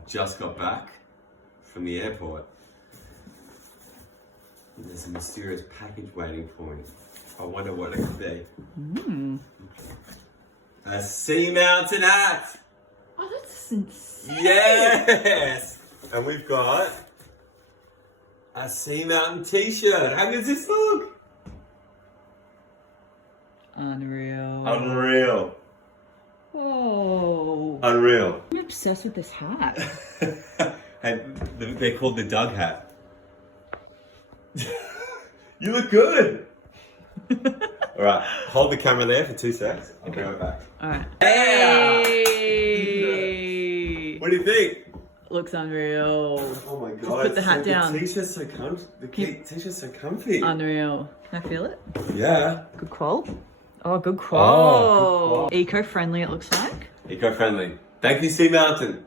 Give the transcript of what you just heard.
I've just got back from the airport. And there's a mysterious package waiting for me. I wonder what it could be. A Sea Mountain hat! Oh, that's insane. Yes! And we've got a Sea Mountain t-shirt. How good does this look? Unreal. Unreal. Whoa. Unreal. I'm obsessed with this hat. And they're called the Doug hat. You look good. All right, hold the camera there for 2 seconds. I'll be right back. All right. Yeah. Hey. What do you think? Looks unreal. Oh my god! Just put the hat down. The t-shirt's so t-shirt's so comfy. Unreal. Can I feel it? Yeah. Good qual. Oh, good qual. Oh, good qual. Eco-friendly, it looks like. Eco-friendly. Thank you, Sea Mountain.